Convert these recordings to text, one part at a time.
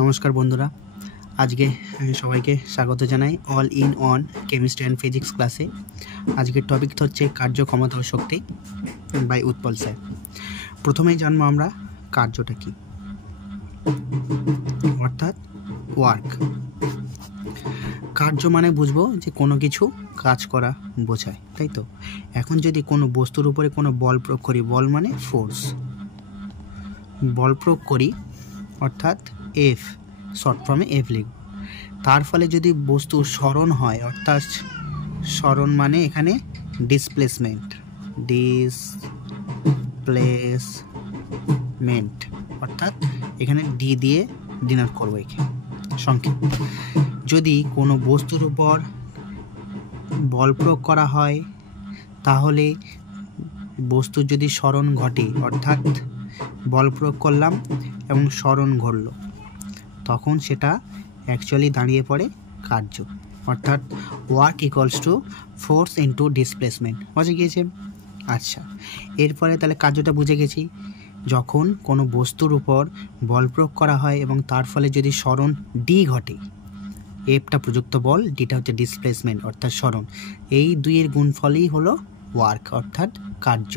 নমস্কার বন্ধুরা, আজকে সবাইকে স্বাগত জানাই all in on chemistry and physics ক্লাসে। আজকের টপিক হচ্ছে কার্যক্ষমতা ও শক্তি বাই উৎপল স্যার। প্রথমেই জানবো আমরা কার্যটা কি, অর্থাৎ ওয়ার্ক। কার্য মানে বুঝবো যে কোনো কিছু কাজ করা বোঝায়, তাই তো। এখন যদি কোনো বস্তুর উপরে কোনো বল প্রয়োগ করি, বল মানে ফোর্স, বল প্রয়োগ করি অর্থাৎ এফ, শর্ট ফর্মে এফ লিখব। তার ফলে যদি বস্তু সরণ হয়, অর্থাৎ সরণ মানে এখানে ডিসপ্লেসমেন্ট, অর্থাৎ এখানে ডি দিয়ে ডিনোট করবো এখানে সংক্ষেপ। যদি কোনো বস্তুর উপর বল প্রয়োগ করা হয় তাহলে বস্তুর যদি সরণ ঘটে, অর্থাৎ বল প্রয়োগ করলাম এবং সরণ ঘটল, তখন সেটা অ্যাকচুয়ালি দাঁড়িয়ে পড়ে কার্য, অর্থাৎ work equals to force into displacement. বুঝে গিয়েছে? আচ্ছা, এরপরে তাহলে কার্যটা বুঝে গেছি। যখন কোনো বস্তুর উপর বল প্রয়োগ করা হয় এবং তার ফলে যদি সরণ ডি ঘটে, এফটা প্রযুক্ত বল, ডিটা হচ্ছে ডিসপ্লেসমেন্ট অর্থাৎ সরণ, এই দুইয়ের গুণফলই হলো ওয়ার্ক অর্থাৎ কার্য।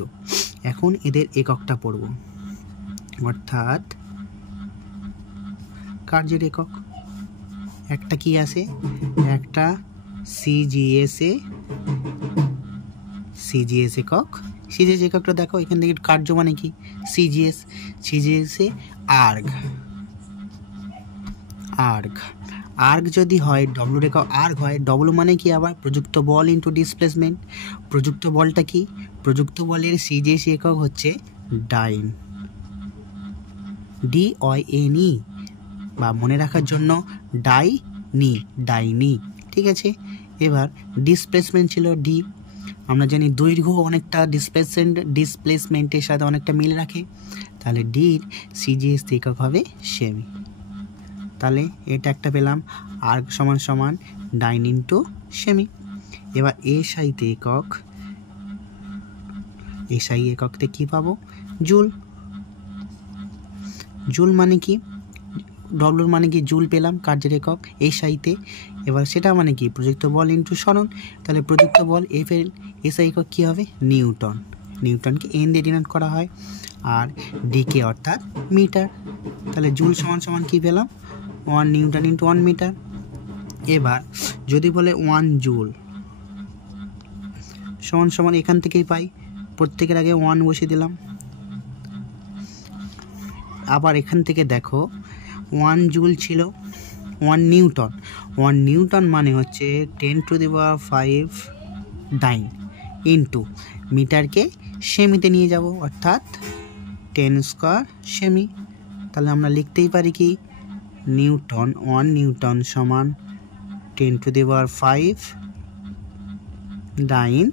এখন এদের এককটা পড়ব, অর্থাৎ কার্যের একক একটা কি আছে, একটা সিজিএস একক। সিজিএস এককটা দেখো, এখান থেকে কার্য মানে কি, সিজিএস এ আর্গ যদি হয়, ডব্লুর একক আর্গ হয়, ডব্লু মানে কি আবার প্রযুক্ত বল ইনটু ডিসপ্লেসমেন্ট। প্রযুক্ত বলটা কি, প্রযুক্ত বলের সিজিএস একক হচ্ছে ডাইন, DINE, বা মনে রাখার জন্য ডাইনি, ঠিক আছে। এবার ডিসপ্লেসমেন্ট ছিল ডি, আমরা জানি দৈর্ঘ্য অনেকটা ডিসপ্লেসমেন্টের সাথে অনেকটা মিল রাখে, তাহলে ডির সিজিএস একক হবে সেমি। তাহলে এটা একটা পেলাম, আর্গ সমান সমান ডাইন ইন্টু সেমি। এবার এসআই এককতে কি পাবো, জুল মানে কি, ডব্লুর মানে কি জুল পেলাম কার্যের একক এসআইতে। এবার সেটা মানে কি প্রযুক্ত বল ইন্টু সরণ, তাহলে প্রযুক্ত বল এফ এর এসআই একক কী হবে, নিউটনকে এন দিয়ে ডিনোট করা হয়, আর ডিকে অর্থাৎ মিটার। তাহলে জুল সমান সমান কী পেলাম, 1 নিউটন ইন্টু 1 মিটার। এবার যদি বলে 1 জুল সমান সমান, এখান থেকেই পাই, প্রত্যেকের আগে 1 বসিয়ে দিলাম। আবার এখান থেকে দেখো 1 জুল ছিল 1 নিউটন মানে হচ্ছে 10⁵ ডাইন ইন্টু মিটারকে সেমিতে নিয়ে যাব, অর্থাৎ 10² সেমি। তাহলে আমরা লিখতেই পারি কি, 1 নিউটন সমান 10⁵ dyne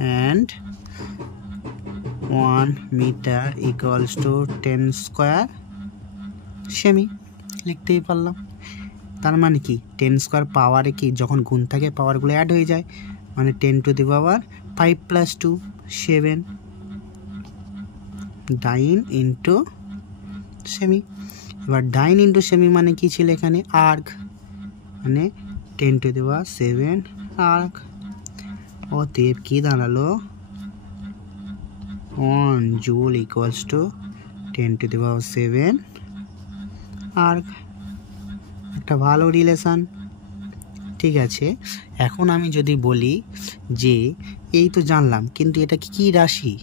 and 1 metre equals to 10² সেমি, লিখতেই পারলাম। তার মানে কি 10² পাওয়ারে কি যখন গুণ থাকে পাওয়ারগুলো অ্যাড হয়ে যায়, মানে 10⁵ 5 + 2 7 ডাইন ইন্টু সেমি। এবার ডাইন ইন্টু সেমি মানে কি ছিল এখানে, আর্গ, মানে 10⁷ আর্গ। অতএব কি দাঁড়ালো, 1 জুল ইকুয়ালস টু 10⁷ আর্গ। একটা ভালো রিলেশান, ঠিক আছে। এখন আমি যদি বলি যে এই তো জানলাম, কিন্তু এটা কি রাশি,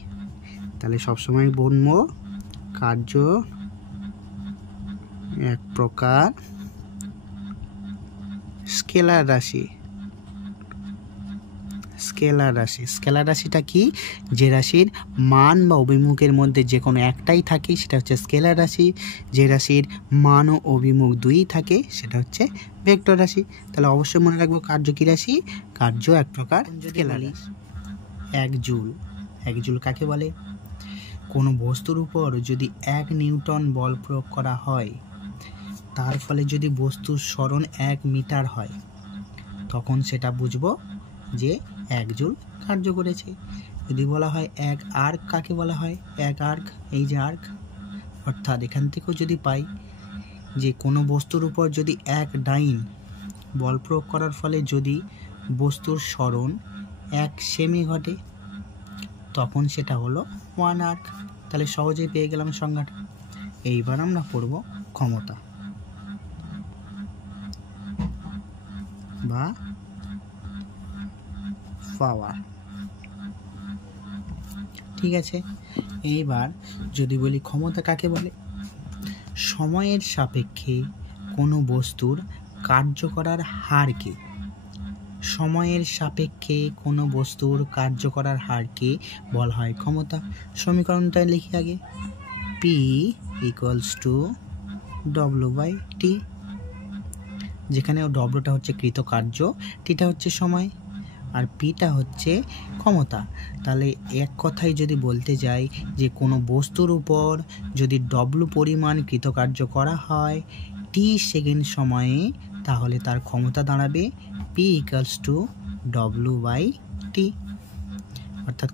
তাহলে সবসময় বলবো কার্য এক প্রকার স্কেলার রাশি। স্কেলার রাশিটা কি, যে রাশির মান বা অভিমুখের মধ্যে যে কোনো একটাই থাকে সেটা হচ্ছে স্কেলার রাশি, যে রাশির মান ও অভিমুখ দুইই থাকে সেটা হচ্ছে ভেক্টর রাশি। তাহলে অবশ্যই মনে রাখবো কার্য কি রাশি, কার্য এক প্রকার স্কেলার রাশি। 1 জুল কাকে বলে, কোনো বস্তুর উপর যদি 1 নিউটন বল প্রয়োগ করা হয়, তার ফলে যদি বস্তুর সরণ 1 মিটার হয়, তখন সেটা বুঝবো যে 1 জুল কার্য করেছে। যদি বলা হয় 1 আর্গ কাকে বলা হয়, 1 আর্গ, এই যে আর্গ, অর্থাৎ এখান থেকেও যদি পাই যে কোনো বস্তুর উপর যদি এক ডাইন বল প্রয়োগ করার ফলে যদি বস্তুর সরণ 1 সেমি ঘটে তখন সেটা হলো 1 আর্ক। তাহলে সহজেই পেয়ে গেলাম সংজ্ঞাটা। এইবার আমরা পড়ব ক্ষমতা বা পাওয়ার। ঠিক আছে, এইবার যদি বলি ক্ষমতা কাকে বলে? সময়ের সাপেক্ষে কোনো বস্তুর কার্য করার হারকে, সময়ের সাপেক্ষে কোনো বস্তুর কার্য করার হারকে বলা হয় ক্ষমতা। সমীকরণটা লিখি আগে, P = W/T, যেখানে ডব্লুটা হচ্ছে কৃতকার্য, টিটা হচ্ছে সময়, আর পিটা হচ্ছে ক্ষমতা। তাহলে এক কথায় যদি বলতে যাই যে কোনো বস্তুর উপর যদি ডব্লু পরিমাণ কৃতকার্য করা হয় টি সেকেন্ড সময়ে, তাহলে তার ক্ষমতা দাঁড়াবে P = W/T, অর্থাৎ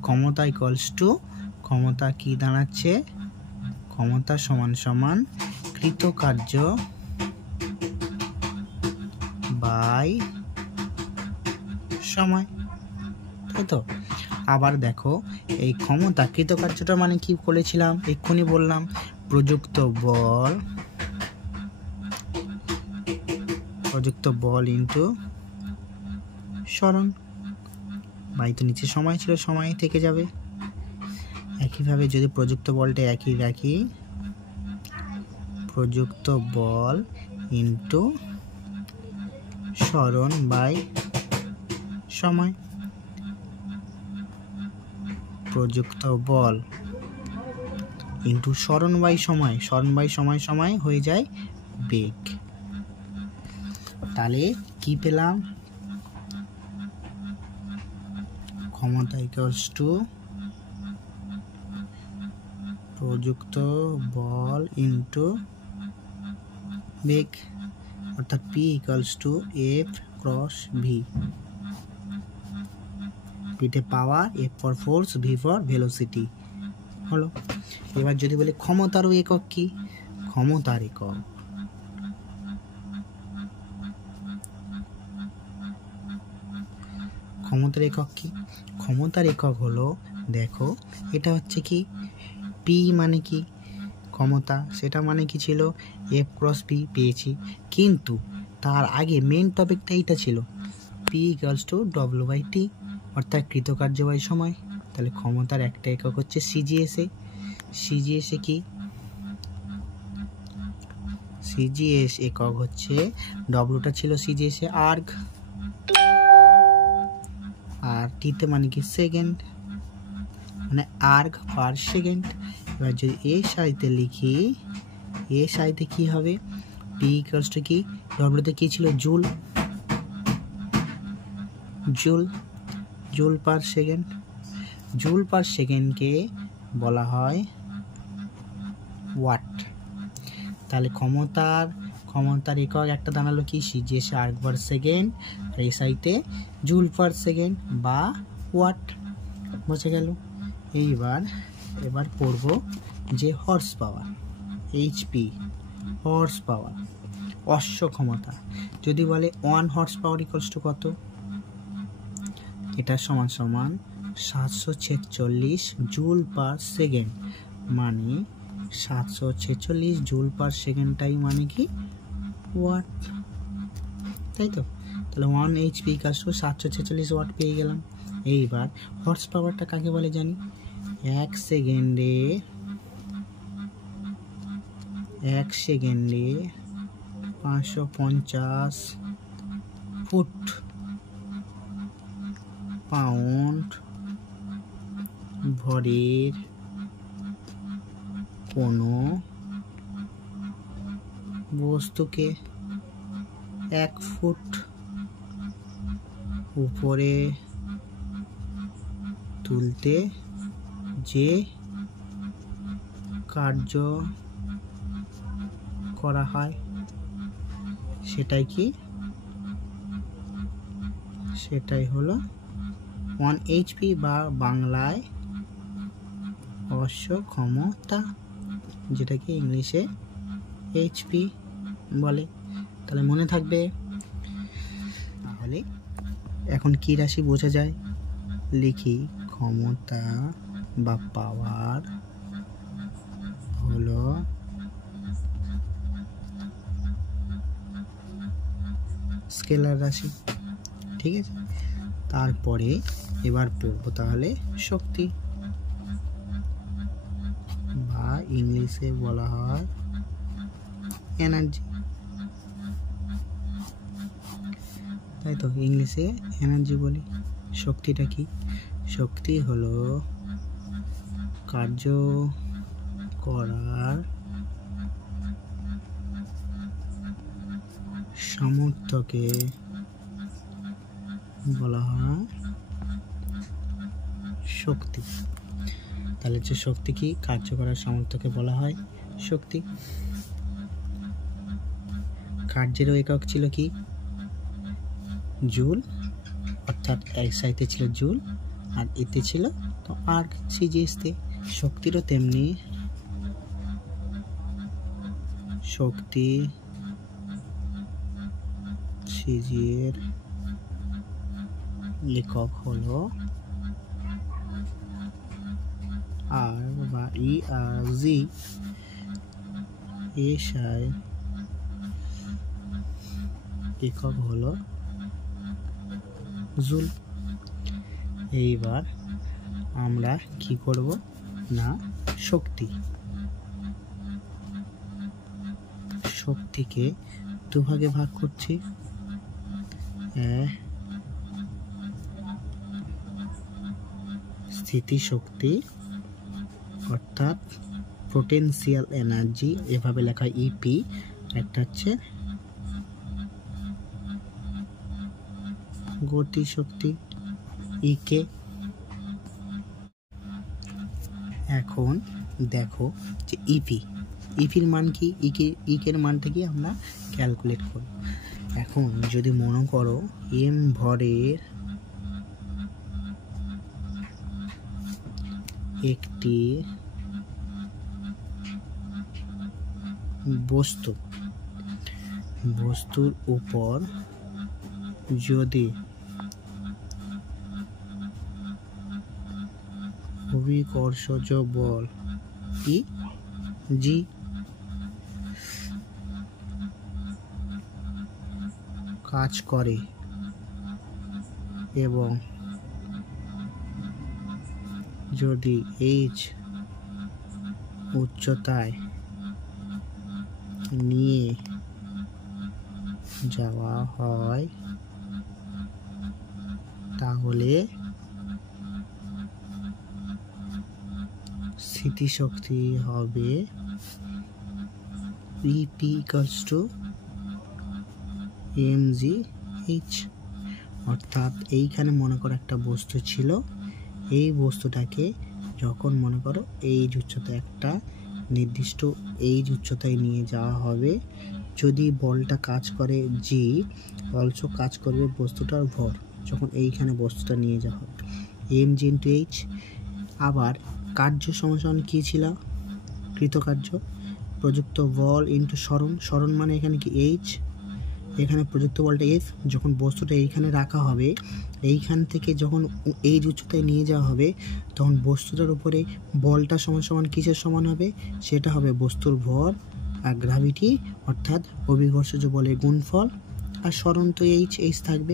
ক্ষমতা কি দাঁড়াচ্ছে? ক্ষমতা সমান কৃতকার্য বাই সময়, তাই তো? আবার দেখো এই ক্ষমতা কৃতকার্যটা মানে কি বলেছিলাম, এক্ষুনি বললাম, প্রযুক্ত বল ইনটু সরণ। বাই তো নিচে সময় ছিল, সময় থেকে যাবে। একইভাবে যদি প্রযুক্ত বলটা একই রাখি, প্রযুক্ত বল ইনটু সরণ বাই সময়, প্রযুক্ত বল ইনটু সরণ বাই সময় হয়ে যায় বেগ। তাহলে কি পেলাম? ক্ষমতা = প্রযুক্ত বল ইনটু বেগ, অর্থাৎ P = F×V। পিঠে পাওয়ার, F for force, V for velocity হলো। এবার যদি বলি ক্ষমতারও একক কি? ক্ষমতার একক কি? ক্ষমতার একক হলো, দেখো এটা হচ্ছে কি, P মানে কি ক্ষমতা, সেটা মানে কি ছিল F×V পেয়েছি, কিন্তু তার আগে মেন টপিকটা এইটা ছিল P = W/T, অর্থাৎ কৃতকার্য বাই সময়। তাহলে ক্ষমতার একটা একক হচ্ছে CGS কি? CGS একক হচ্ছে, ডব্লুটা ছিল CGS এ আর্গ, আর টিতে মানে কি সেকেন্ড, মানে আর্গ পার সেকেন্ড। এবার যদি এই সারিতে লিখি, এই সারিতে কি হবে? P = কি? ডব্লুতে কি ছিল? Joule per second. Joule per সেকেন্ডকে বলা হয় ওয়াট। তাহলে ক্ষমতার একক একটা দাঁড়ালো কি? CGS আর্গ পার সেকেন্ড, আর এই সাইতে জুল পার সেকেন্ড বা ওয়াট, বুঝে গেল? এবার পড়ব যে horse power, HP, horse power, অশ্ব ক্ষমতা। যদি বলে 1 হর্স পাওয়ার = কত? এটা সমান 746 জুল পার সেকেন্ড, মানে 746 জুল পার সেকেন্ডটাই মানে কি ওয়াট, তাই তো? তাহলে 1 HP = 746 ওয়াট পেয়ে গেলাম। এইবার হর্স পাওয়ারটা কাকে বলে জানি? 1 সেকেন্ডে 550 ফুট পাউন্ড ভরের কোনো বস্তুকে 1 ফুট উপরে তুলতে যে কার্য করা হয় সেটাই হলো 1 HP, বা বাংলায় অশ্ব ক্ষমতা, যেটাকে ইংলিশে HP বলে, তাহলে মনে থাকবে। তাহলে এখন কি রাশি বোঝা যায়, লিখি ক্ষমতা বা পাওয়ার হলো স্কেলার রাশি, ঠিক আছে। তারপরে এবার পড়বো তাহলে শক্তি, বা ইংলিশে বলা হয় এনার্জি, তাই তো, ইংলিশে এনার্জি বলি। শক্তিটা কি? শক্তি হলো কার্য করার সামর্থ্যকে বলা হয় শক্তি। তাহলে হচ্ছে শক্তি কি? কার্য করার সামর্থ্যকে বলা হয় শক্তি। কার্যেরও একক ছিল কি? জুল, অর্থাৎ এসআইতে ছিল জুল আর এতে ছিল তো আর্ক সিজিএসতে। শক্তিরও তেমনি, শক্তি সিজিএর একক হলো আর বা ই আর জি, এসআই একক হলো জুল। এইবার আমরা কি করব না, শক্তিকে দুভাগে ভাগ করছি। স্থিতিশক্তি অর্থাৎ পোটেনশিয়াল এনার্জি, এভাবে লেখা ইপি। একটা হচ্ছে গতিশক্তি ইকে। এখন দেখো যে ইপির মান কি, ইকের মানটা কি আমরা ক্যালকুলেট করব। এখন যদি মনে করো এম ভরের একটি বস্তুর উপর যদি অভিকর্ষজ বল ই জি কাজ করে এবং যদি এইচ উচ্চতায় নিয়ে যাওয়া হয় তাহলে স্থিতিশক্তি হবে ইপি ইকুয়ালস টু mgh। অর্থাৎ এইখানে মনে করো একটা বস্তু ছিল, এই বস্তুটাকে যখন মনে করো এই উচ্চতা একটা নির্দিষ্ট এই উচ্চতায় নিয়ে যাওয়া হবে, যদি বলটা কাজ করে জি, অলসো কাজ করবে বস্তুটার ভর, যখন এইখানে বস্তুটা নিয়ে যাওয়া হবে mg ইন্টু এইচ। আবার কার্য সমান কি ছিল? কৃতকার্য, প্রযুক্ত বল ইন্টু সরণ মানে এখানে কি এইচ, এখানে প্রযুক্ত বলটা এফ। যখন বস্তুটা এইখানে রাখা হবে, এইখান থেকে যখন এই উচ্চতায় নিয়ে যাওয়া হবে, তখন বস্তুটার উপরে বলটা সমান কিসের সমান হবে? সেটা হবে বস্তুর ভর আর গ্র্যাভিটি, অর্থাৎ অভিকর্ষজ বলের গুণফল। আর সরণ তো এইচ থাকবে,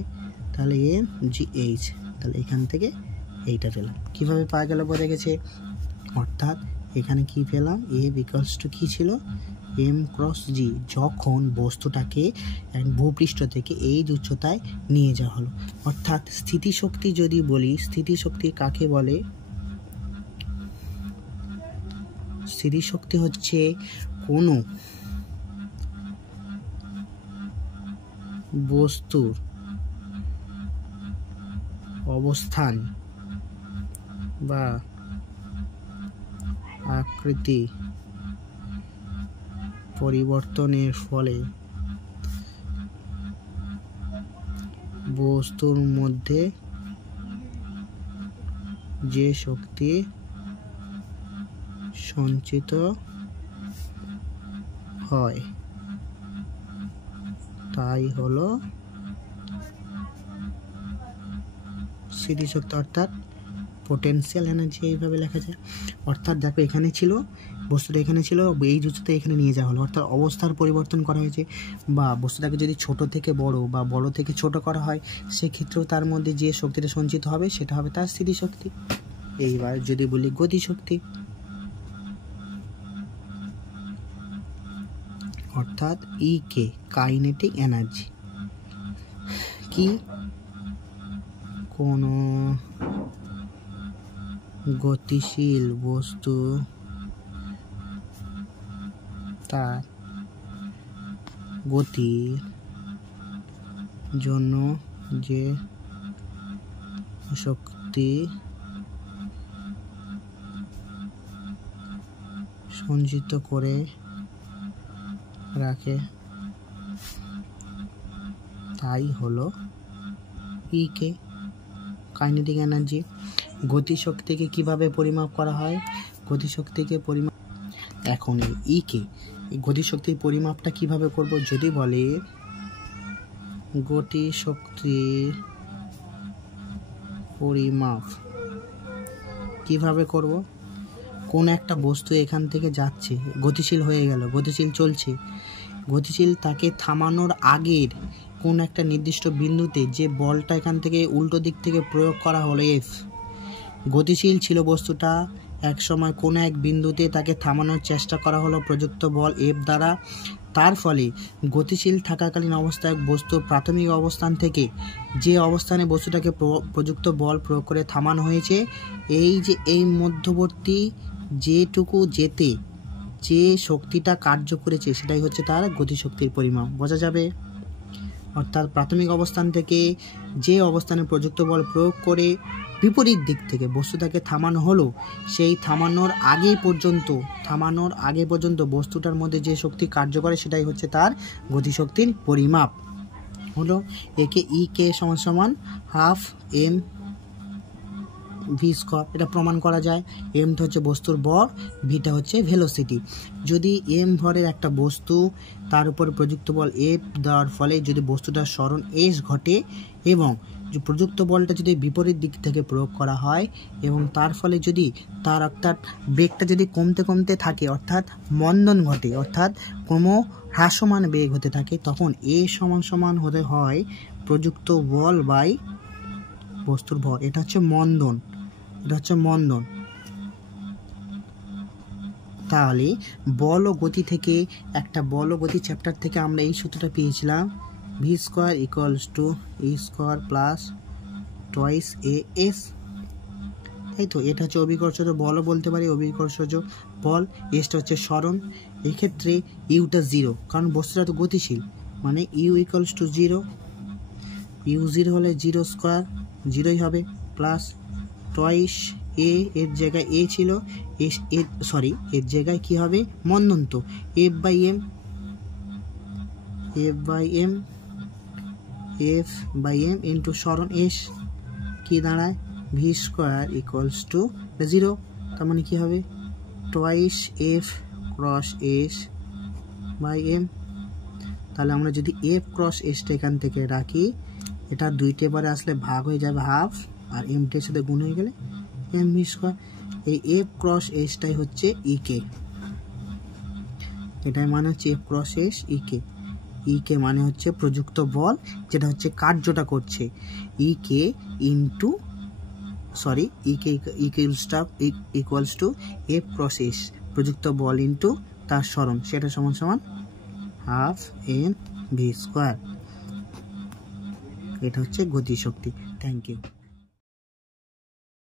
তাহলে এম জি এইচ। তাহলে এখান থেকে এইটা পেলাম। কীভাবে পাওয়া গেল বোঝা গেছে? অর্থাৎ এখানে কি পেলাম, এ বিকলস টু কী ছিল? এম ক্রস জি, যখন বস্তুটাকে ভূপৃষ্ঠ থেকে এই উচ্চতায় নিয়ে যাওয়া হলো। অর্থাৎ স্থিতিশক্তি যদি বলি, স্থিতিশক্তি কাকে বলে? স্থিতিশক্তি হচ্ছে কোনো বস্তুর অবস্থান বা আকৃতি পরিবর্তনের ফলে বস্তুর মধ্যে যে শক্তি সঞ্চিত হয় তাই হলো স্থিতিশক্তি অর্থাৎ পোটেনশিয়াল এনার্জি, এইভাবে লেখা যায়। অর্থাৎ দেখো এখানে ছিল বস্তুটা, এখানে ছিল, এই জুতোতে এখানে নিয়ে যাওয়া হলো, অর্থাৎ অবস্থার পরিবর্তন করা হয়েছে। বা বস্তুটাকে যদি ছোট থেকে বড় বা বড় থেকে ছোট করা হয়, সেক্ষেত্রেও তার মধ্যে যে শক্তিটা সঞ্চিত হবে সেটা হবে তার স্থিতিশক্তি। এইবার যদি বলি গতিশক্তি, অর্থাৎ ইকে কাইনেটিক এনার্জি। কি কোনো গতিশীল বস্তু তার গতির জন্য যে শক্তি সঞ্চিত করে রাখে তাই হলো ইকে কাইনেটিক এনার্জি। গতিশক্তিকে কিভাবে পরিমাপ করা হয়? গতিশক্তিকে পরিমাপ, এখন ইকে গতিশক্তির পরিমাপটা কিভাবে করব? যদি বলে গতিশক্তির পরিমাপ কিভাবে করব? কোন একটা বস্তু এখান থেকে যাচ্ছে, গতিশীল হয়ে গেল, গতিশীল চলছে, গতিশীল তাকে থামানোর আগের কোন একটা নির্দিষ্ট বিন্দুতে যে বলটা এখান থেকে উল্টো দিক থেকে প্রয়োগ করা হলো এফ, গতিশীল ছিল বস্তুটা, এক সময় কোনো এক বিন্দুতে তাকে থামানোর চেষ্টা করা হলো প্রযুক্ত বল এফ দ্বারা। তার ফলে গতিশীল থাকাকালীন অবস্থায় বস্তুর প্রাথমিক অবস্থান থেকে যে অবস্থানে বস্তুটাকে প্রযুক্ত বল প্রয়োগ করে থামানো হয়েছে, এই যে এই মধ্যবর্তী যেটুকু যেতে যে শক্তিটা কার্য করেছে সেটাই হচ্ছে তার গতিশক্তির পরিমাপ। বোঝা যাবে? অর্থাৎ প্রাথমিক অবস্থান থেকে যে অবস্থানে প্রযুক্ত বল প্রয়োগ করে বিপরীত দিক থেকে বস্তুটাকে থামানো হলো, সেই থামানোর আগে পর্যন্ত বস্তুটার মধ্যে যে শক্তি কার্য করে সেটাই হচ্ছে তার গতিশক্তির পরিমাপ। হলো একে ই কে সমান সমান হাফ এম ভি স্কয়ার, এটা প্রমাণ করা যায়। এমটা হচ্ছে বস্তুর ভর, ভিটা হচ্ছে ভেলোসিটি। যদি এম ভরের একটা বস্তু, তার উপর প্রযুক্ত বল এফ দেওয়ার ফলে যদি বস্তুটার সরণ এস ঘটে এবং প্রযুক্ত বলটা যদি বিপরীত দিক থেকে প্রয়োগ করা হয় এবং তার ফলে যদি তার অর্থাৎ বেগটা যদি কমতে কমতে থাকে, অর্থাৎ মন্দন ঘটে, অর্থাৎ ক্রম হ্রাসমান বেগ হতে থাকে, তখন এ সমান সমান হতে হয় প্রযুক্ত বল বাই বস্তুর ভর। এটা হচ্ছে মন্দন, এটা হচ্ছে মন্দন। তাহলে বল ও গতি থেকে, একটা বল ও গতি চ্যাপ্টার থেকে আমরা এই সূত্রটা পেয়েছিলাম, V square equals two E square plus toys A S, তাই তো। এটা হচ্ছে অভিকর্ষজ বলও বলতে পারি, অভিকর্ষজ বল। এসটা হচ্ছে সরণ, এক্ষেত্রে ইউটা জিরো, কারণ বস্তুটা তো গতিশীল, মানে u equals to zero, u zero হলে জিরো স্কোয়ার জিরোই হবে, প্লাস টয়েস এ, এর জায়গায় এ ছিল, এর জায়গায় কি হবে মন্দন, তো F by M, F by M into সরণ এস কি দাঁড়ায়, V square equals to zero, তার মানে কি হবে টয়েস F cross S by M. তাহলে আমরা যদি এফ ক্রস এসটা এখান থেকে রাখি, এটা দুইটে বারে আসলে ভাগ হয়ে যাবে হাফ, আর এমটির সাথে গুণ হয়ে গেলে এম ভি স্কোয়ার। এই এফ ক্রস এসটাই হচ্ছে ইকে, এটাই মানে হচ্ছে F cross S E K. E K মানে হচ্ছে প্রযুক্ত বল যেটা হচ্ছে কার্যটা করছে, E K into E K equals to F cross S প্রযুক্ত বল ইন্টু তার সরণ, সেটা সমান সমান হাফ এম ভি স্কোয়ার। এটা হচ্ছে গতিশক্তি। Thank you.